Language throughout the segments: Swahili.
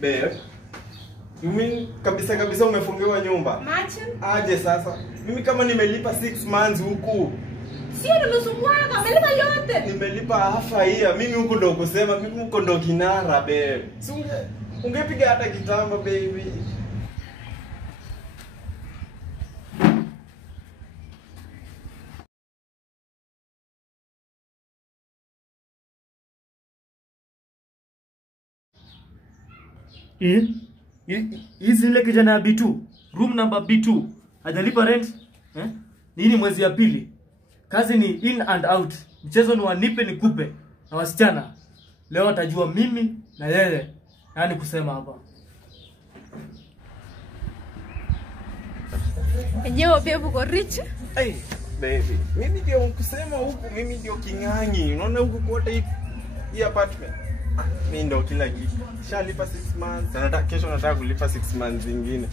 Babe. Mimi kabisa umefungiwa nyumba. Macho? Aje sasa. Mimi kama nimelipa 6 months huku. Sio nimesumbuaka, umelipa yote. Nimelipa half year. Mimi huko ndo kusema, mimi huko ndo kinara babe. Si ungepiga hata kitambo baby. Hizi ile kijana ya B2, room number B2, hajalipa rent, nini mwezi ya pili. Kazi ni in and out. Mchezo ni wanipe nikupe. Na wasichana leo atajua mimi na yeye. Yaani kusema hapa. Enyewe babe uko rich. Hey, baby. Mimi ndio kusema huku, mimi ndio kingangi. Unaona huku kote hii apartment. Mimi ndo kila kitu. Shalipa 6 months. Kesho nataka kulipa 6 months zingine.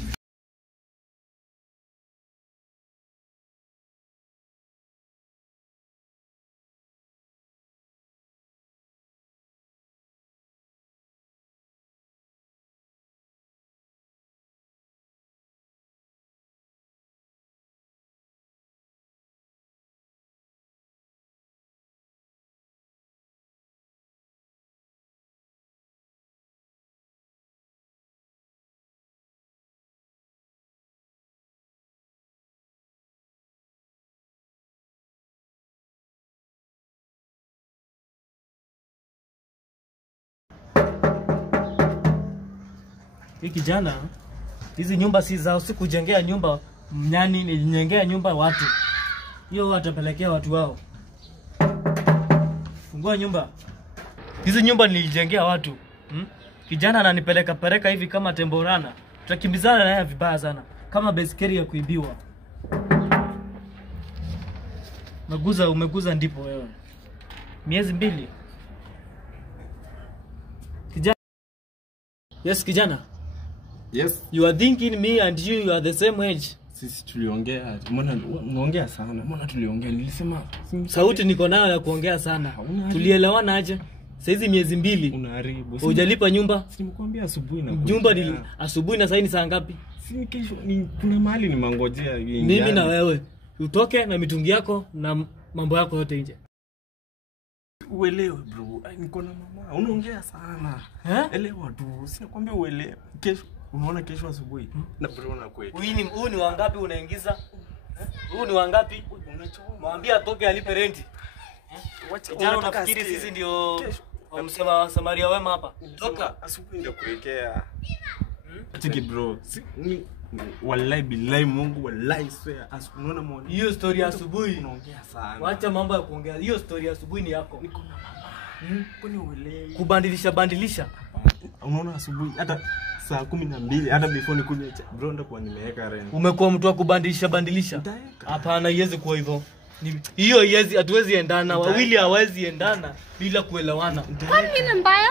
Hii kijana, hizi nyumba si zao, si kujengea nyumba mnyani, nilijengea nyumba watu. Hiyo watapelekea watu wao. Fungua nyumba. Hizi nyumba nilijengea watu. Kijana ananipeleka hivi kama temborana. Tutakimbizana naye vibaya sana. Kama baiskeli ya kuibiwa. Umeguza ndipo wewe. Miezi 2. Kijana. Yes kijana. Yes. You are thinking me and you are the same age. Sisi tuliongea. Mbona unaongea sana? Mbona tuliongea? Nilisema sauti niko nayo ya kuongea sana. Tulielewana aje? Saizi miezi 2. Unaharibu. Hujalipa nyumba? Simekuambia asubuhi na nyumba ni asubuhi na sasa ni saa ngapi? Si kesho kuna mahali ni mangojea hivi. Mimi na wewe utoke na mitungi yako na mambo yako yote nje. Uelewe bro. Niko na mama. Unaongea sana. Elewa tu. Sinakwambia uelewe. Kesho unaona kesho asubuhi. Na bro nakuweka. Huu ni wangapi unaingiza? Huu ni wangapi? Mwambie atoke alipe renti. Jana unafikiri sisi ndio wamsema Samaria wema hapa? Toka asubuhi ndio kuelekea. Chiki bro. Wallahi billahi Mungu wallahi swear unaona mwana. Hiyo story ya asubuhi unaongea sana. Wacha mambo ya kuongea. Hiyo story ya asubuhi ni yako. Niko na mama. Kwani uelewi? Kubandilisha. Unaona asubuhi hata saa 12 hata before nikunywe bro ndo kwa nimeweka rent. Umekuwa mtu wa kubandilisha. Hapana, iweze kuwa hivyo. Hiyo hatuwezi endana. Wawili hawezi endana bila kuelewana. Kwani nini mbaya?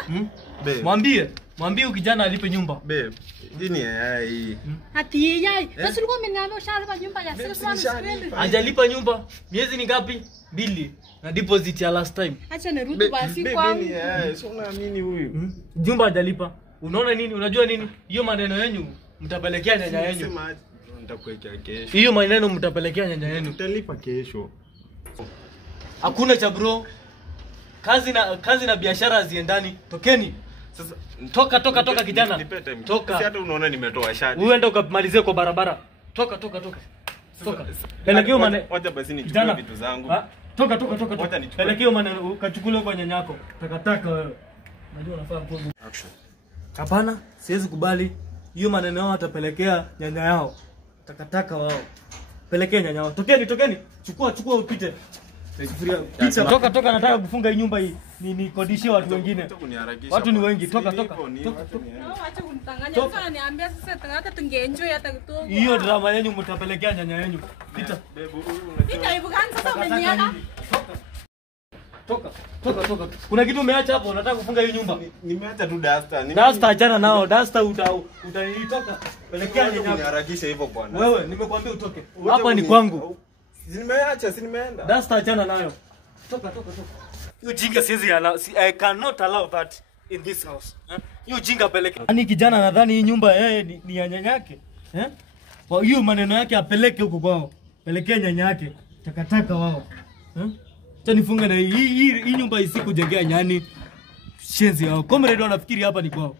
Babe. Mwambie ukijana alipe nyumba. Babe, hii ni yai. Ati yai. Sasa ulikuwa umeniambia ushalipa nyumba ya 6 months. Hajalipa nyumba. Miezi ni ngapi? 2. Na deposit ya last time. Acha nirudi basi kwangu. Sio unaamini huyu. Nyumba hajalipa. Unaona nini? Unajua nini? Hiyo maneno yenu mtapelekea nyanya yenu. Sema nitakuwekea kesho. Hiyo maneno mtapelekea nyanya yenu. Utalipa kesho. Hakuna cha bro. Kazi na biashara haziendani. Tokeni. Sasa toka kijana. Toka. Si hata unaona nimetoa shati. Uende ukamalizie kwa barabara. Toka. Pelekeo maneno. Wacha basi nichukue vitu zangu. Toka. Pelekeo maneno ukachukue kwa nyanyako. Takataka wewe. Unajua unafaa kuwa. Action. Hapana, siwezi kubali. Hiyo maneno yao atapelekea nyanya yao. Takataka wao. Pelekea nyanya yao. Tokeni. Chukua upite. Pita. Toka nataka kufunga hii nyumba hii. Nikodishie watu wengine. Watu ni wengi. Toka. Acha kunitanganya. Sasa niambia sasa hata tungeenjoy hata kidogo. Hiyo drama yenu mtapelekea nyanya yenu. Pita. Pita hivyo gani sasa umeniaga? Toka. Kuna kitu umeacha hapo, unataka kufunga hii nyumba. Nimeacha tu duster. Duster achana nao. Duster utanitoka. Pelekea nyanya yako. Uniharakisha hivyo bwana. Wewe nimekuambia utoke. Hapa ni kwangu. Nimeacha, si nimeenda. Duster achana nayo. Toka. You jinga sizi I cannot allow that in this house. Hiyo jinga peleke. Yaani kijana nadhani hii nyumba ni ya nyanyake. Kwa hiyo maneno yake apeleke huko kwao. Pelekea nyanyake. Takataka wao. Acha nifunge na hii nyumba isikujengea nyani. Shenzi hao. Comrade wanafikiri hapa ni kwao.